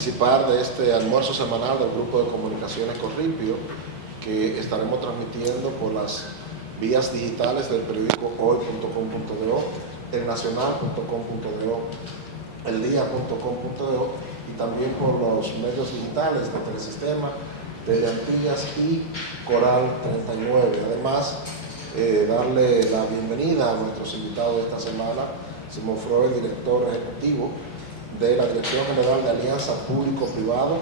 Participar de este almuerzo semanal del Grupo de Comunicaciones Corripio, que estaremos transmitiendo por las vías digitales del periódico hoy.com.do, elnacional.com.do, eldia.com.do y también por los medios digitales de Telesistema, Teleantillas y Coral 39. Además, darle la bienvenida a nuestros invitados de esta semana: Simón Freud, director ejecutivo de la Dirección General de Alianza Público-Privado,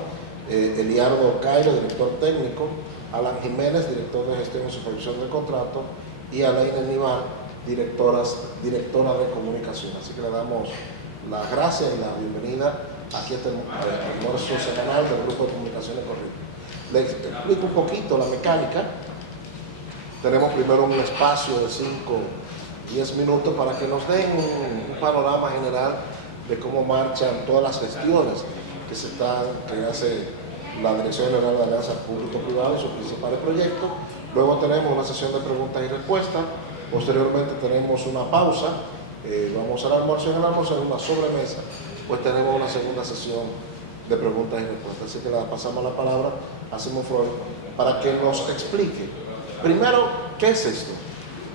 Eliardo Cairo, director técnico, Alan Jiménez, director de Gestión y Supervisión del Contrato, y Alaine Nivar, directora de Comunicación. Así que le damos las gracias y la bienvenida aquí a este almuerzo semanal del Grupo de Comunicaciones Corripio. Les explico un poquito la mecánica. Tenemos primero un espacio de 5-10 minutos para que nos den un panorama general de cómo marchan todas las gestiones que hace la Dirección General de Alianza Público-Privado y sus principales proyectos. Luego tenemos una sesión de preguntas y respuestas. Posteriormente tenemos una pausa. Vamos al almuerzo. En el almuerzo, en una sobremesa, pues tenemos una segunda sesión de preguntas y respuestas. Así que le pasamos la palabra a Simón Freud para que nos explique primero qué es esto,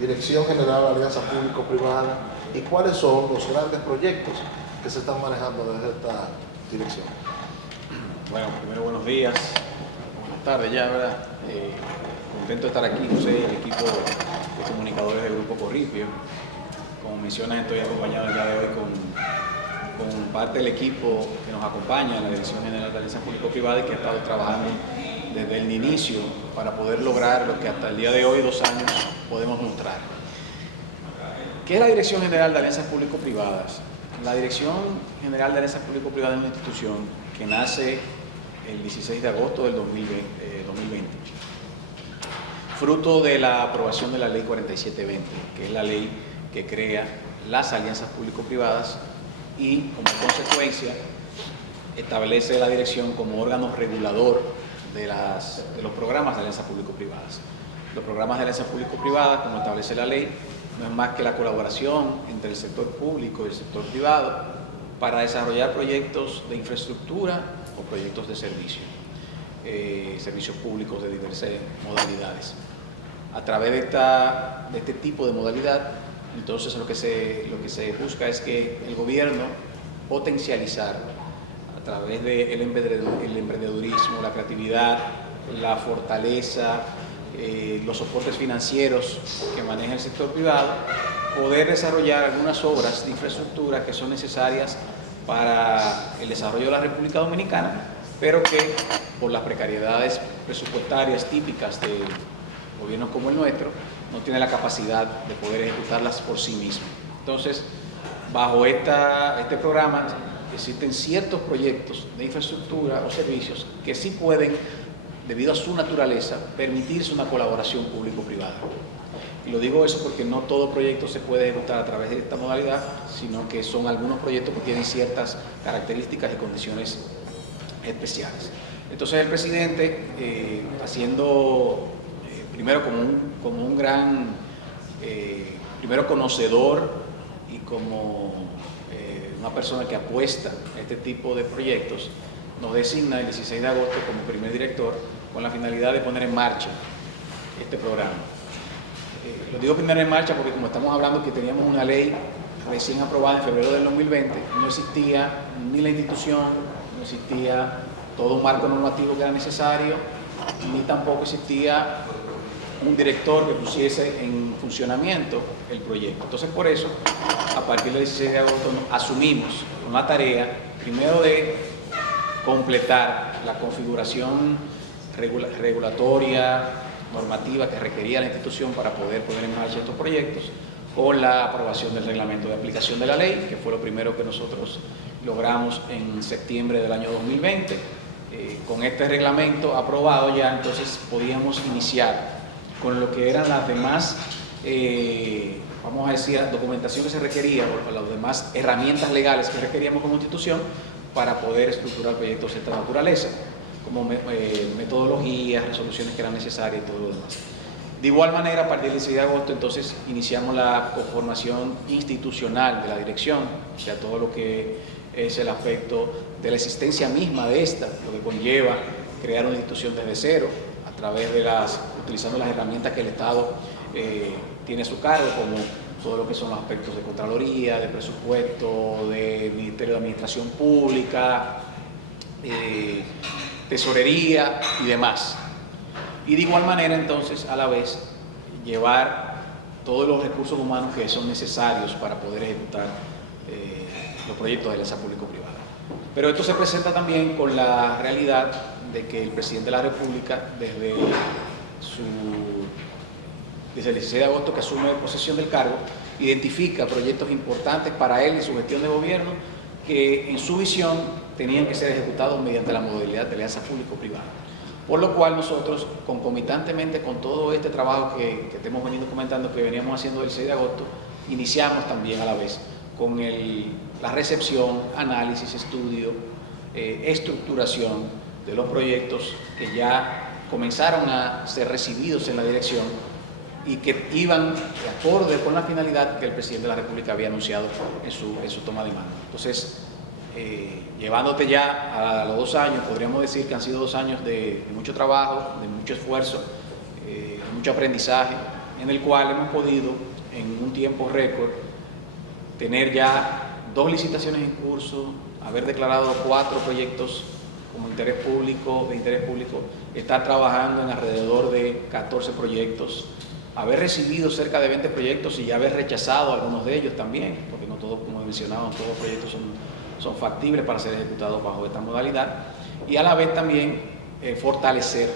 Dirección General de Alianza Público-Privada, y cuáles son los grandes proyectos que se están manejando desde esta dirección. Bueno, primero buenos días, buenas tardes ya, ¿verdad? Contento de estar aquí, José, y el equipo de comunicadores del Grupo Corripio. Como mencionas, estoy acompañado el día de hoy con parte del equipo que nos acompaña en la Dirección General de Alianza Público-Privada y que ha estado trabajando desde el inicio para poder lograr lo que hasta el día de hoy, 2 años, podemos mostrar. ¿Qué es la Dirección General de Alianzas Público-Privadas? La Dirección General de Alianzas Público-Privadas es una institución que nace el 16 de agosto del 2020, fruto de la aprobación de la Ley 4720, que es la ley que crea las alianzas público-privadas y, como consecuencia, establece la dirección como órgano regulador de los programas de alianzas público-privadas. Los programas de alianzas público-privadas, como establece la ley, no es más que la colaboración entre el sector público y el sector privado para desarrollar proyectos de infraestructura o proyectos de servicio, servicios públicos de diversas modalidades. A través de este tipo de modalidad, entonces lo que se busca es que el gobierno potencializar a través del emprendedurismo, la creatividad, la fortaleza, los soportes financieros que maneja el sector privado, poder desarrollar algunas obras de infraestructura que son necesarias para el desarrollo de la República Dominicana, pero que por las precariedades presupuestarias típicas de gobiernos como el nuestro, no tiene la capacidad de poder ejecutarlas por sí mismo. Entonces, bajo este programa existen ciertos proyectos de infraestructura o servicios que sí pueden, debido a su naturaleza, permitirse una colaboración público-privada. Y lo digo eso porque no todo proyecto se puede ejecutar a través de esta modalidad, sino que son algunos proyectos que tienen ciertas características y condiciones especiales. Entonces el presidente, haciendo primero como un gran, primero conocedor y como una persona que apuesta a este tipo de proyectos, nos designa el 16 de agosto como primer director con la finalidad de poner en marcha este programa. Lo digo poner en marcha porque, como estamos hablando que teníamos una ley recién aprobada en febrero del 2020, no existía ni la institución, no existía todo un marco normativo que era necesario, ni tampoco existía un director que pusiese en funcionamiento el proyecto. Entonces, por eso, a partir del 16 de agosto asumimos una tarea, primero de completar la configuración regulatoria, normativa que requería la institución para poder poner en marcha estos proyectos, con la aprobación del reglamento de aplicación de la ley, que fue lo primero que nosotros logramos en septiembre del año 2020. Con este reglamento aprobado ya entonces podíamos iniciar con lo que eran las demás, vamos a decir, documentación que se requería, o las demás herramientas legales que requeríamos como institución para poder estructurar proyectos de esta naturaleza, como metodologías, resoluciones que eran necesarias y todo lo demás. De igual manera, a partir del 16 de agosto, entonces, iniciamos la conformación institucional de la dirección, o sea, todo lo que es el aspecto de la existencia misma de esta, lo que conlleva crear una institución desde cero, a través de utilizando las herramientas que el Estado tiene a su cargo, como todo lo que son los aspectos de Contraloría, de presupuesto, de Ministerio de Administración Pública, Tesorería y demás. Y de igual manera, entonces, a la vez, llevar todos los recursos humanos que son necesarios para poder ejecutar los proyectos de alianza público-privada. Pero esto se presenta también con la realidad de que el presidente de la República, desde el 16 de agosto que asume posesión del cargo, identifica proyectos importantes para él y su gestión de gobierno que en su visión tenían que ser ejecutados mediante la modalidad de alianza público-privada. Por lo cual nosotros, concomitantemente con todo este trabajo que te hemos venido comentando, que veníamos haciendo el 6 de agosto, iniciamos también a la vez con la recepción, análisis, estudio, estructuración de los proyectos que ya comenzaron a ser recibidos en la dirección y que iban de acorde con la finalidad que el presidente de la República había anunciado en su toma de mando. Entonces, llevándote ya a los 2 años, podríamos decir que han sido 2 años de mucho trabajo, de mucho esfuerzo, de mucho aprendizaje, en el cual hemos podido, en un tiempo récord, tener ya 2 licitaciones en curso, haber declarado 4 proyectos como de interés público, estar trabajando en alrededor de 14 proyectos, haber recibido cerca de 20 proyectos y ya haber rechazado algunos de ellos también, porque no todos, como he mencionado, todos los proyectos son factibles para ser ejecutados bajo esta modalidad, y a la vez también fortalecer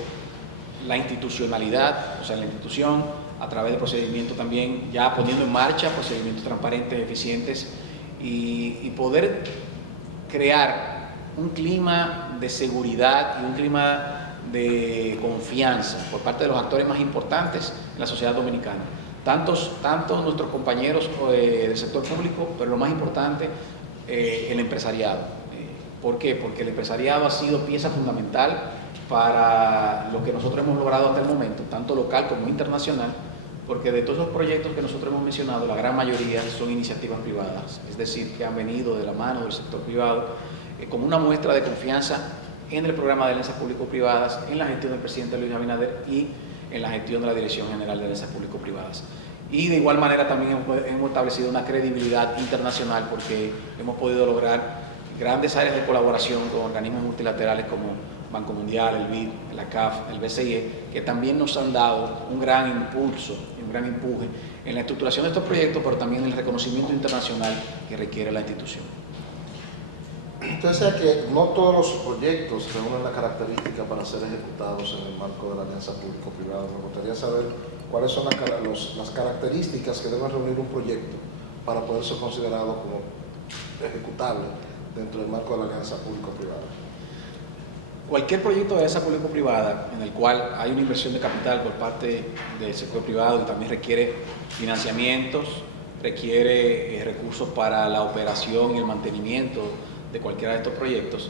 la institucionalidad, o sea, la institución a través de procedimientos también, ya poniendo en marcha procedimientos transparentes, eficientes, y poder crear un clima de seguridad y un clima de confianza por parte de los actores más importantes en la sociedad dominicana. Tanto nuestros compañeros del sector público, pero lo más importante, el empresariado. ¿Por qué? Porque el empresariado ha sido pieza fundamental para lo que nosotros hemos logrado hasta el momento, tanto local como internacional, porque de todos los proyectos que nosotros hemos mencionado, la gran mayoría son iniciativas privadas, es decir, que han venido de la mano del sector privado, como una muestra de confianza en el programa de alianzas público-privadas, en la gestión del presidente Luis Abinader y en la gestión de la Dirección General de Alianzas Público-Privadas. Y de igual manera también hemos establecido una credibilidad internacional porque hemos podido lograr grandes áreas de colaboración con organismos multilaterales como Banco Mundial, el BID, la CAF, el BCIE, que también nos han dado un gran impulso, un gran empuje en la estructuración de estos proyectos, pero también en el reconocimiento internacional que requiere la institución. Usted sabe que no todos los proyectos reúnen la característica para ser ejecutados en el marco de la alianza público-privada. Me gustaría saber cuáles son las características que debe reunir un proyecto para poder ser considerado como ejecutable dentro del marco de la alianza público-privada. Cualquier proyecto de alianza público-privada en el cual hay una inversión de capital por parte del sector privado y también requiere financiamientos, requiere recursos para la operación y el mantenimiento de cualquiera de estos proyectos,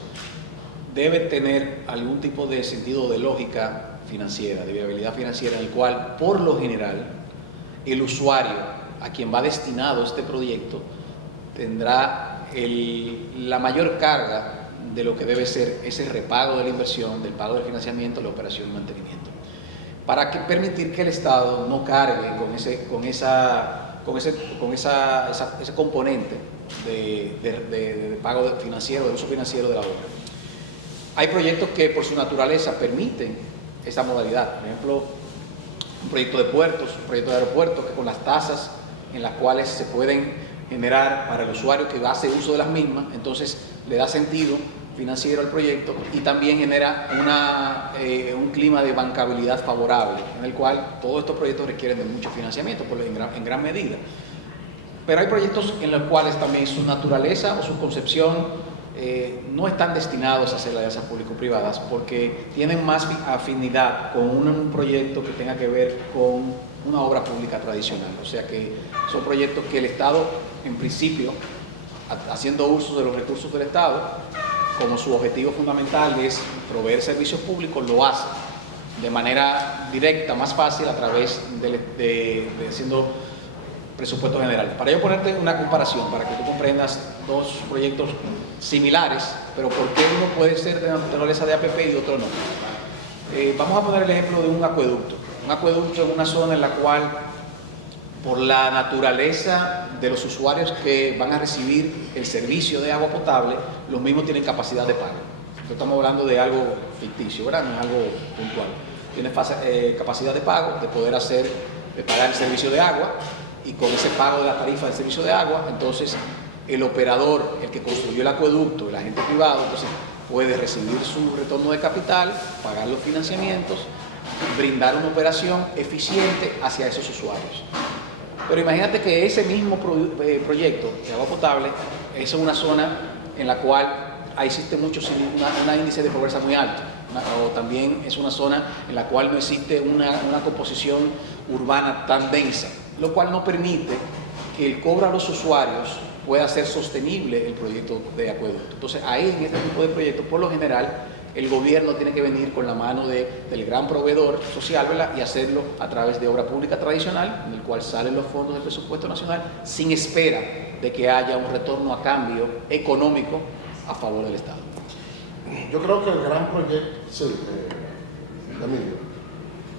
debe tener algún tipo de sentido de lógica financiera, de viabilidad financiera, en el cual, por lo general, el usuario a quien va destinado este proyecto tendrá la mayor carga de lo que debe ser ese repago de la inversión, del pago del financiamiento, la operación y mantenimiento. Para permitir que el Estado no cargue con ese componente de pago financiero, de uso financiero de la obra. Hay proyectos que por su naturaleza permiten esa modalidad. Por ejemplo, un proyecto de puertos, un proyecto de aeropuertos, que con las tasas en las cuales se pueden generar para el usuario que hace uso de las mismas, entonces le da sentido financiero al proyecto y también genera un clima de bancabilidad favorable, en el cual todos estos proyectos requieren de mucho financiamiento en gran medida. Pero hay proyectos en los cuales también su naturaleza o su concepción no están destinados a ser alianzas público-privadas porque tienen más afinidad con un proyecto que tenga que ver con una obra pública tradicional. O sea que son proyectos que el Estado, en principio, haciendo uso de los recursos del Estado, como su objetivo fundamental es proveer servicios públicos, lo hace de manera directa, más fácil, a través de presupuesto general. Para yo ponerte una comparación, para que tú comprendas dos proyectos similares, pero por qué uno puede ser de naturaleza de APP y otro no. Vamos a poner el ejemplo de un acueducto. Un acueducto en una zona en la cual, por la naturaleza de los usuarios que van a recibir el servicio de agua potable, los mismos tienen capacidad de pago. Estamos hablando de algo ficticio, ¿verdad? No es algo puntual. Tienen capacidad de pago, de poder pagar el servicio de agua, y con ese pago de la tarifa del servicio de agua, entonces el operador, el que construyó el acueducto, el agente privado, entonces puede recibir su retorno de capital, pagar los financiamientos, brindar una operación eficiente hacia esos usuarios. Pero imagínate que ese mismo proyecto de agua potable es una zona en la cual existe un índice de pobreza muy alto, o también es una zona en la cual no existe una composición urbana tan densa, lo cual no permite que el cobro a los usuarios pueda ser sostenible el proyecto de acueducto. Entonces ahí, en este tipo de proyectos, por lo general, el gobierno tiene que venir con la mano del gran proveedor social, ¿verdad? Y hacerlo a través de obra pública tradicional, en el cual salen los fondos del presupuesto nacional, sin espera de que haya un retorno a cambio económico a favor del Estado. Yo creo que el gran proyecto, sí, Emilio.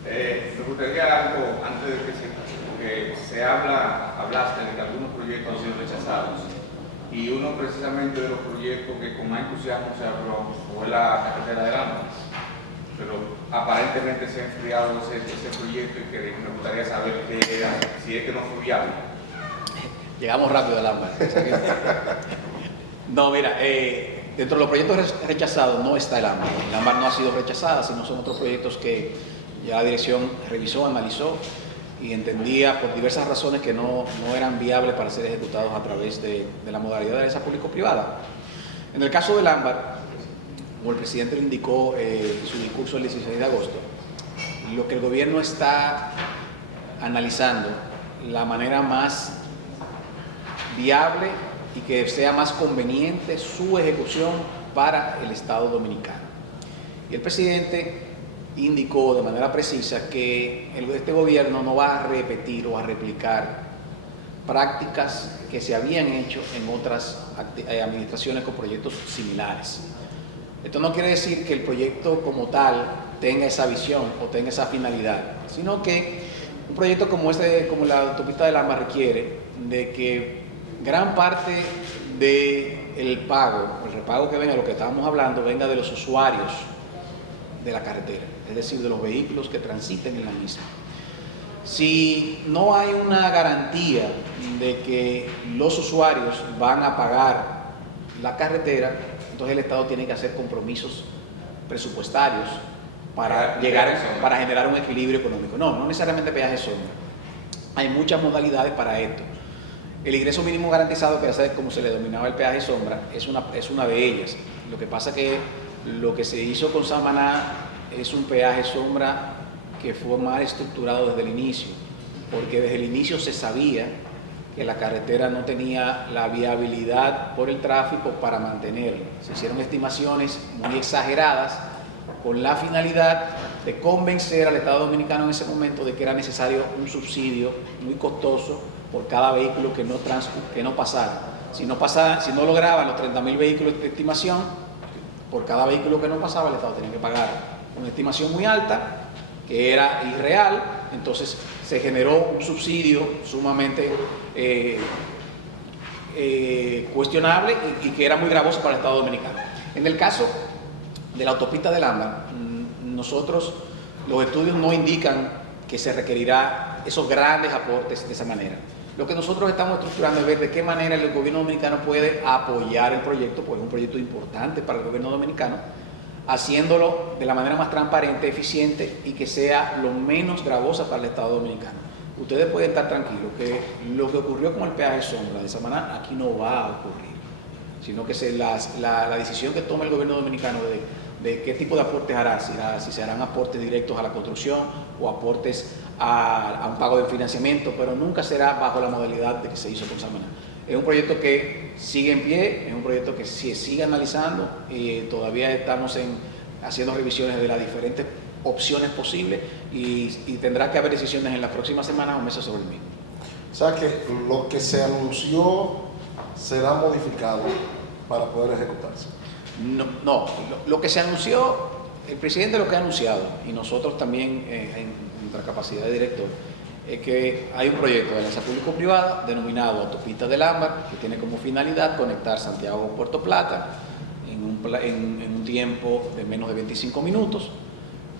Me gustaría algo antes de que se hablaste de que algunos proyectos han sido rechazados, y uno precisamente de los proyectos que con más entusiasmo se habló fue la carretera de Lámparas, pero aparentemente se ha enfriado ese proyecto, y que me gustaría saber qué era, si es que no fue viable. Llegamos rápido a Lámparas. No, mira, dentro de los proyectos rechazados no está el ámbar. El ámbar no ha sido rechazada, sino son otros proyectos que ya la dirección revisó, analizó y entendía por diversas razones que no eran viables para ser ejecutados a través de la modalidad de alianza público-privada. En el caso del ámbar, como el presidente lo indicó en su discurso el 16 de agosto, lo que el gobierno está analizando, la manera más viable y que sea más conveniente su ejecución para el Estado dominicano. Y el presidente indicó de manera precisa que este gobierno no va a repetir o a replicar prácticas que se habían hecho en otras administraciones con proyectos similares. Esto no quiere decir que el proyecto como tal tenga esa visión o tenga esa finalidad, sino que un proyecto como como la autopista del AMBA requiere de que gran parte del pago, el repago que venga, lo que estábamos hablando, venga de los usuarios de la carretera, es decir, de los vehículos que transiten en la misma. Si no hay una garantía de que los usuarios van a pagar la carretera, entonces el Estado tiene que hacer compromisos presupuestarios para generar un equilibrio económico. No necesariamente peaje sombra. Hay muchas modalidades para esto. El ingreso mínimo garantizado, que es como se le denominaba el peaje sombra, es una de ellas. Lo que pasa que lo que se hizo con Samaná es un peaje sombra que fue mal estructurado desde el inicio, porque desde el inicio se sabía que la carretera no tenía la viabilidad por el tráfico para mantenerlo. Se hicieron estimaciones muy exageradas con la finalidad de convencer al Estado Dominicano en ese momento de que era necesario un subsidio muy costoso por cada vehículo que no pasara. Si no lograban los 30.000 vehículos de estimación, por cada vehículo que no pasaba el Estado tenía que pagar una estimación muy alta, que era irreal. Entonces se generó un subsidio sumamente cuestionable y que era muy gravoso para el Estado Dominicano. En el caso de la autopista del AMBA, los estudios no indican que se requerirá esos grandes aportes de esa manera. Lo que nosotros estamos estructurando es ver de qué manera el gobierno dominicano puede apoyar el proyecto, porque es un proyecto importante para el gobierno dominicano, haciéndolo de la manera más transparente, eficiente y que sea lo menos gravosa para el Estado dominicano. Ustedes pueden estar tranquilos que lo que ocurrió con el peaje sombra de Samaná aquí no va a ocurrir, sino que la decisión que tome el gobierno dominicano de qué tipo de aportes hará, si se harán aportes directos a la construcción o aportes a un pago de financiamiento, pero nunca será bajo la modalidad de que se hizo con Samaná. Es un proyecto que sigue en pie, es un proyecto que se sigue analizando y todavía estamos haciendo revisiones de las diferentes opciones posibles y tendrá que haber decisiones en las próximas semanas o meses sobre el mismo. O sea que lo que se anunció será modificado para poder ejecutarse. No, lo que se anunció, el presidente lo que ha anunciado, y nosotros también en nuestra capacidad de director, es que hay un proyecto de alianza público-privada denominado Autopista del Ámbar, que tiene como finalidad conectar Santiago con Puerto Plata en un tiempo de menos de 25 minutos,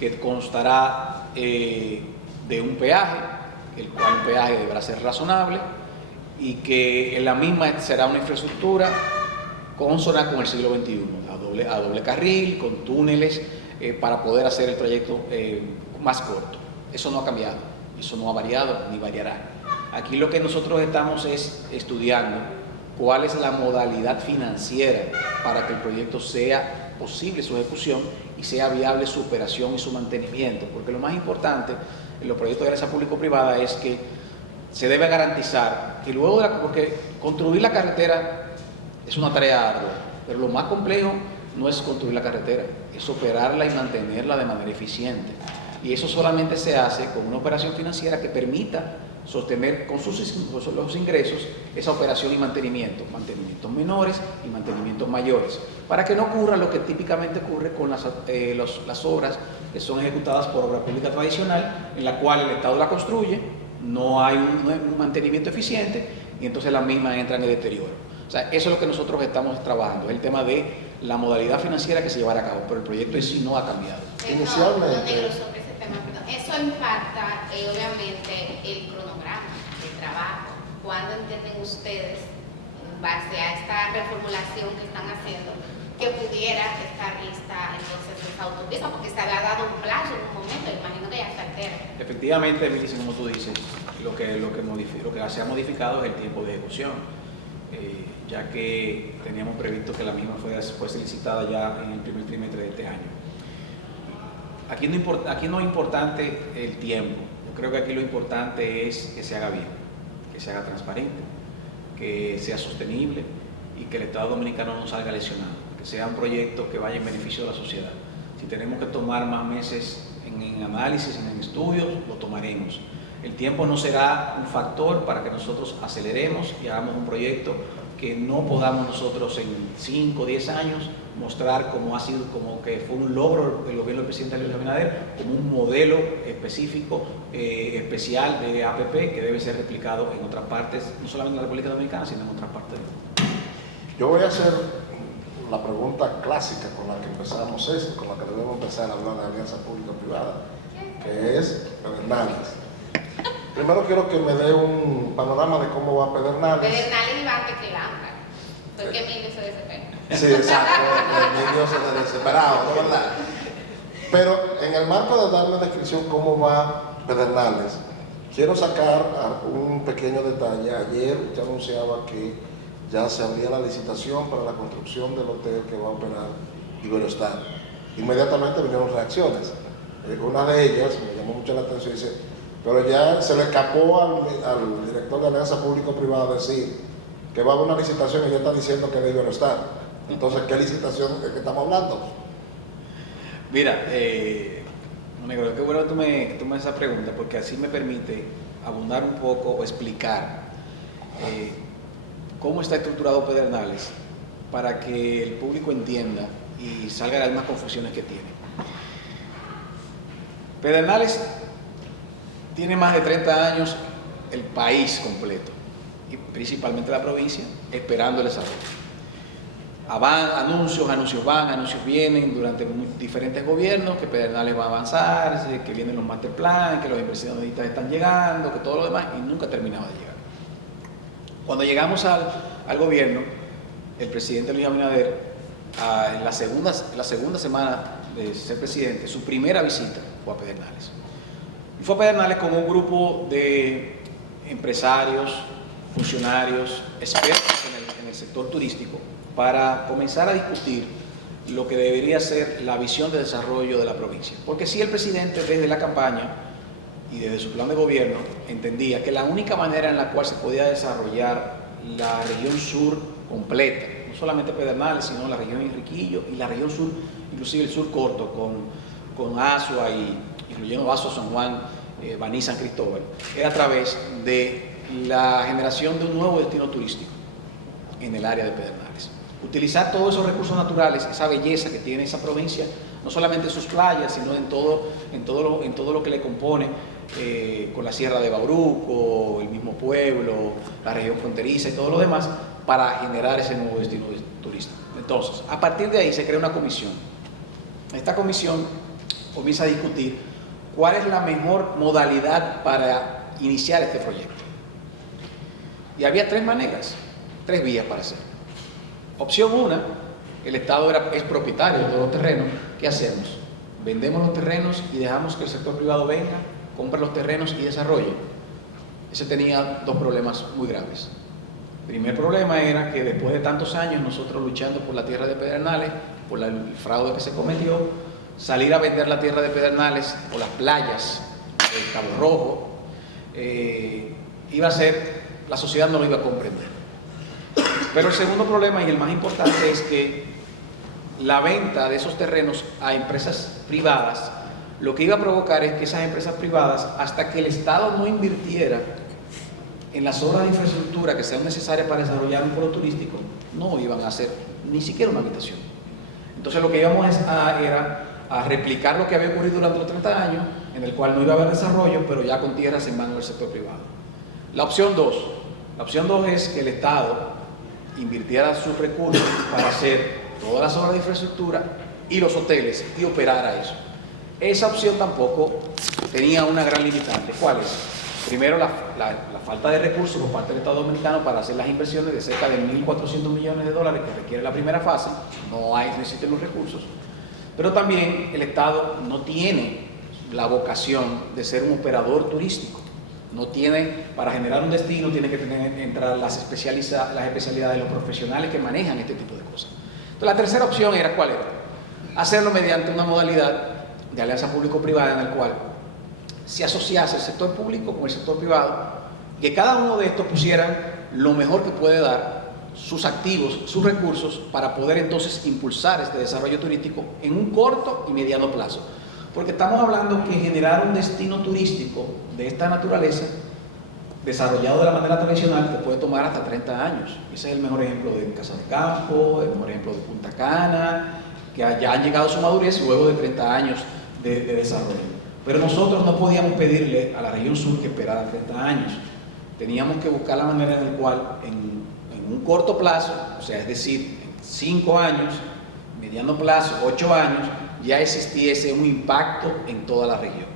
que constará de un peaje, el cual un peaje deberá ser razonable, y que en la misma será una infraestructura consona con el siglo XXI, a doble carril, con túneles, para poder hacer el trayecto más corto. Eso no ha cambiado, eso no ha variado ni variará. Aquí lo que nosotros estamos es estudiando cuál es la modalidad financiera para que el proyecto sea posible su ejecución y sea viable su operación y su mantenimiento, porque lo más importante en los proyectos de alianza público-privada es que se debe garantizar que luego porque construir la carretera es una tarea ardua, pero lo más complejo no es construir la carretera, es operarla y mantenerla de manera eficiente. Y eso solamente se hace con una operación financiera que permita sostener con los ingresos esa operación y mantenimientos menores y mantenimientos mayores, para que no ocurra lo que típicamente ocurre con las obras que son ejecutadas por obra pública tradicional, en la cual el Estado la construye, no hay un mantenimiento eficiente y entonces las mismas entran en deterioro. O sea, eso es lo que nosotros estamos trabajando, es el tema de la modalidad financiera que se llevará a cabo, pero el proyecto en sí no ha cambiado. Inicialmente, eso impacta obviamente el cronograma de trabajo. ¿Cuándo entienden ustedes, en base a esta reformulación que están haciendo, que pudiera estar lista entonces esa autopista? Porque se había dado un plazo en un momento, imagino que ya se altera. Efectivamente, Milicia, como tú dices, lo que se ha modificado es el tiempo de ejecución, ya que teníamos previsto que la misma fuese licitada ya en el primer trimestre de este año. Aquí no es importante el tiempo, yo creo que aquí lo importante es que se haga bien, que se haga transparente, que sea sostenible y que el Estado Dominicano no salga lesionado, que sea un proyecto que vaya en beneficio de la sociedad. Si tenemos que tomar más meses en análisis, en estudios, lo tomaremos. El tiempo no será un factor para que nosotros aceleremos y hagamos un proyecto que no podamos nosotros en 5 o 10 años mostrar como que fue un logro del gobierno del presidente Luis Abinader, como un modelo específico, especial de APP que debe ser replicado en otras partes, no solamente en la República Dominicana, sino en otras partes del mundo. yo voy a hacer la pregunta clásica con la que empezamos esto, con la que debemos empezar a hablar de alianza público-privada, que es Pedernales. Primero quiero que me dé un panorama de cómo va Pedernales. Pedernales iba antes que Lámpara, porque Emilio se desespera. Sí, exacto, Emilio se desesperado, ¿no es verdad? Pero en el marco de darle descripción cómo va Pedernales, quiero sacar un pequeño detalle. Ayer ya anunciaba que ya se abría la licitación para la construcción del hotel que va a operar Iberostar. Inmediatamente vinieron reacciones. Una de ellas me llamó mucho la atención y dice, pero ya se le escapó al director de Alianza Público-Privada decir que va a haber una licitación y ya está diciendo que de Iberostar. Entonces, ¿qué licitación es que estamos hablando? Mira, Negro, qué bueno que tú me haces esa pregunta, porque así me permite abundar un poco o explicar cómo está estructurado Pedernales para que el público entienda y salga de las mismas confusiones que tiene. Pedernales tiene más de 30 años el país completo y principalmente la provincia esperando el desarrollo. Anuncios van, anuncios vienen durante diferentes gobiernos, que Pedernales va a avanzar, que vienen los master plan, que los inversionistas están llegando, que todo lo demás, y nunca terminaba de llegar. Cuando llegamos al gobierno, el presidente Luis Abinader, en la segunda semana de ser presidente, su primera visita fue a Pedernales. Y fue a Pedernales con un grupo de empresarios, funcionarios, expertos en el sector turístico, para comenzar a discutir lo que debería ser la visión de desarrollo de la provincia. Porque sí, el presidente desde la campaña y desde su plan de gobierno entendía que la única manera en la cual se podía desarrollar la región sur completa, no solamente Pedernales, sino la región Enriquillo y la región sur, inclusive el sur corto, con Azua y incluyendo Azua, San Juan, Baní, San Cristóbal, era a través de la generación de un nuevo destino turístico en el área de Pedernales. Utilizar todos esos recursos naturales, esa belleza que tiene esa provincia, no solamente en sus playas, sino en todo lo que le compone, con la Sierra de Bauruco, el mismo pueblo, la región fronteriza y todo lo demás, para generar ese nuevo destino turístico. Entonces, a partir de ahí se crea una comisión. Esta comisión comienza a discutir cuál es la mejor modalidad para iniciar este proyecto. Y había tres maneras, tres vías para hacerlo. Opción 1, el Estado es propietario de todos los terrenos. ¿Qué hacemos? Vendemos los terrenos y dejamos que el sector privado venga, compre los terrenos y desarrolle. Ese tenía dos problemas muy graves. El primer problema era que después de tantos años nosotros luchando por la tierra de Pedernales, por el fraude que se cometió, salir a vender la tierra de Pedernales o las playas de Cabo Rojo, iba a ser, la sociedad no lo iba a comprender. Pero el segundo problema y el más importante es que la venta de esos terrenos a empresas privadas, lo que iba a provocar es que esas empresas privadas, hasta que el Estado no invirtiera en las obras de infraestructura que sean necesarias para desarrollar un polo turístico, no iban a hacer ni siquiera una habitación. Entonces lo que íbamos era a replicar lo que había ocurrido durante los 30 años, en el cual no iba a haber desarrollo, pero ya con tierras en manos del sector privado. La opción 2 es que el Estado invirtiera sus recursos para hacer todas las obras de infraestructura y los hoteles y operara eso. Esa opción tampoco tenía una gran limitante. ¿Cuál es? Primero, la falta de recursos por parte del Estado Dominicano para hacer las inversiones de cerca de 1.400 millones de dólares que requiere la primera fase. No existen los recursos. Pero también el Estado no tiene la vocación de ser un operador turístico. No tiene, para generar un destino, tiene que entrar las especialidades de los profesionales que manejan este tipo de cosas. Entonces, la tercera opción era, ¿cuál era? Hacerlo mediante una modalidad de alianza público-privada en la cual se asociase el sector público con el sector privado, que cada uno de estos pusieran lo mejor que puede dar, sus activos, sus recursos, para poder entonces impulsar este desarrollo turístico en un corto y mediano plazo. Porque estamos hablando que generar un destino turístico de esta naturaleza, desarrollado de la manera tradicional, te puede tomar hasta 30 años. Ese es el mejor ejemplo de Casa de Campo, el mejor ejemplo de Punta Cana, que ya han llegado a su madurez luego de 30 años de desarrollo. Pero nosotros no podíamos pedirle a la región sur que esperara 30 años. Teníamos que buscar la manera en la cual, en un corto plazo, o sea, es decir, en 5 años, mediano plazo, 8 años, ya existiese un impacto en toda la región.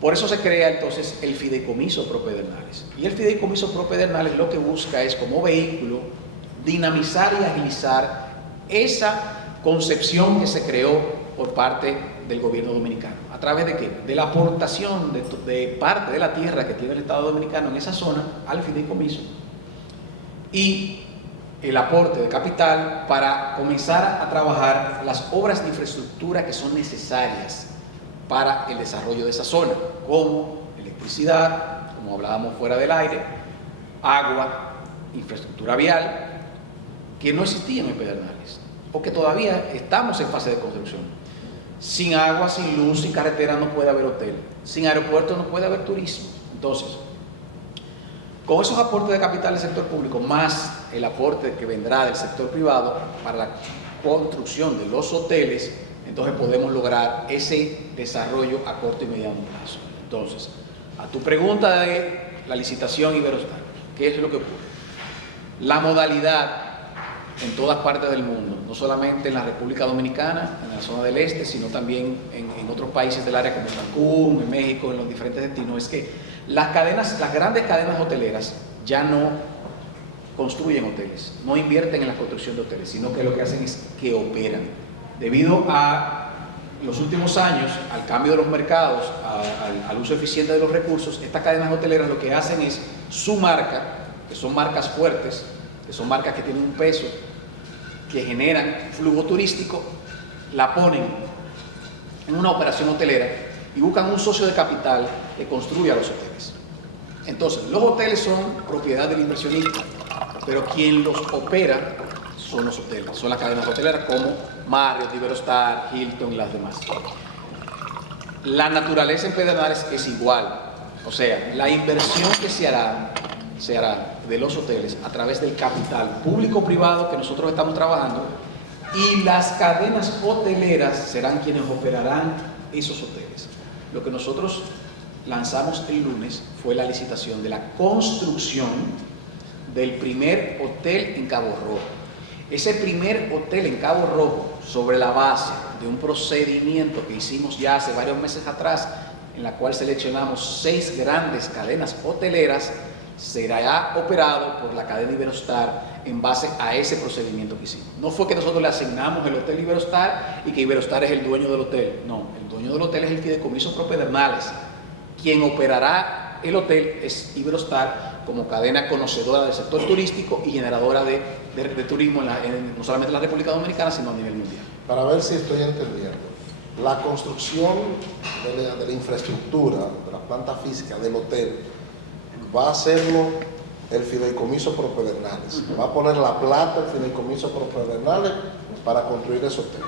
Por eso se crea entonces el Fideicomiso Pro Pedernales. Y el Fideicomiso Pro Pedernales lo que busca es, como vehículo, dinamizar y agilizar esa concepción que se creó por parte del gobierno dominicano. ¿A través de qué? De la aportación de parte de la tierra que tiene el Estado Dominicano en esa zona al fideicomiso y el aporte de capital para comenzar a trabajar las obras de infraestructura que son necesarias para el desarrollo de esa zona, como electricidad, como hablábamos fuera del aire, agua, infraestructura vial, que no existían en Pedernales, o que todavía estamos en fase de construcción. Sin agua, sin luz, sin carretera no puede haber hotel. Sin aeropuerto no puede haber turismo. Entonces, con esos aportes de capital del sector público, más el aporte que vendrá del sector privado para la construcción de los hoteles, entonces podemos lograr ese desarrollo a corto y mediano plazo. Entonces, a tu pregunta de la licitación Iberostar, ¿qué es lo que ocurre? La modalidad en todas partes del mundo, no solamente en la República Dominicana, en la zona del este, sino también en otros países del área como Cancún, en México, en los diferentes destinos, es que las grandes cadenas hoteleras ya no construyen hoteles, no invierten en la construcción de hoteles, sino que lo que hacen es que operan. Debido a los últimos años, al cambio de los mercados, al uso eficiente de los recursos, estas cadenas hoteleras lo que hacen es su marca, que son marcas fuertes, que son marcas que tienen un peso, que generan flujo turístico, la ponen en una operación hotelera y buscan un socio de capital que construya los hoteles. Entonces, los hoteles son propiedad del inversionista, pero quien los opera son los hoteles, son las cadenas hoteleras como Marriott, Iberostar, Hilton y las demás. La naturaleza en Pedernales es igual, o sea, la inversión que se hará se hará de los hoteles a través del capital público-privado que nosotros estamos trabajando, y las cadenas hoteleras serán quienes operarán esos hoteles. Lo que nosotros lanzamos el lunes fue la licitación de la construcción del primer hotel en Cabo Rojo. Ese primer hotel en Cabo Rojo, sobre la base de un procedimiento que hicimos ya hace varios meses atrás, en la cual seleccionamos 6 grandes cadenas hoteleras, será operado por la cadena Iberostar en base a ese procedimiento que hicimos. No fue que nosotros le asignamos el hotel Iberostar y que Iberostar es el dueño del hotel. No, el dueño del hotel es el Fideicomiso Propedernales. Quien operará el hotel es Iberostar como cadena conocedora del sector turístico y generadora de turismo no solamente en la República Dominicana, sino a nivel mundial. Para ver si estoy entendiendo, la construcción de la infraestructura, de la planta física del hotel, va a hacerlo el Fideicomiso Propedernales. Va a poner la plata el Fideicomiso Propedernales para construir ese hotel,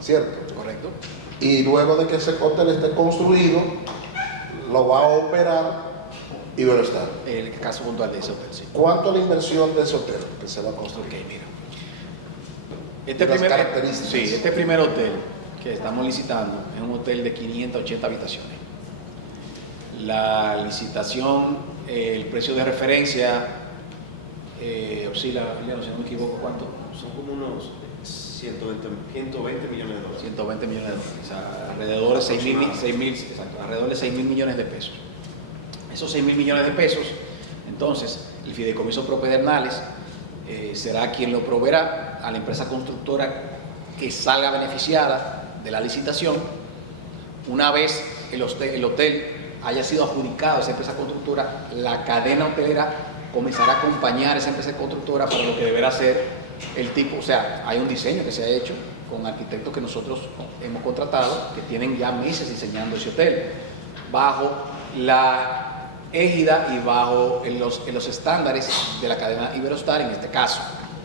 ¿cierto? Correcto. Y luego de que ese hotel esté construido, lo va a operar Iberostar. El caso puntual de ese hotel, sí. ¿Cuánto es la inversión de ese hotel que se va a construir? Ok, mira. Las características. Sí, este primer hotel que estamos licitando es un hotel de 580 habitaciones. La licitación, el precio de referencia oscila, si no me equivoco, ¿cuánto? Son como unos 120 millones de dólares. 120 millones de dólares, o sea, alrededor de 6 mil millones de pesos. Esos 6 mil millones de pesos, entonces, el Fideicomiso Propedernales será quien lo proveerá a la empresa constructora que salga beneficiada de la licitación. Una vez el hotel haya sido adjudicado a esa empresa constructora, la cadena hotelera comenzará a acompañar a esa empresa constructora para lo que deberá ser el tipo, o sea, hay un diseño que se ha hecho con arquitectos que nosotros hemos contratado, que tienen ya meses diseñando ese hotel, bajo la égida y bajo los estándares de la cadena Iberostar en este caso.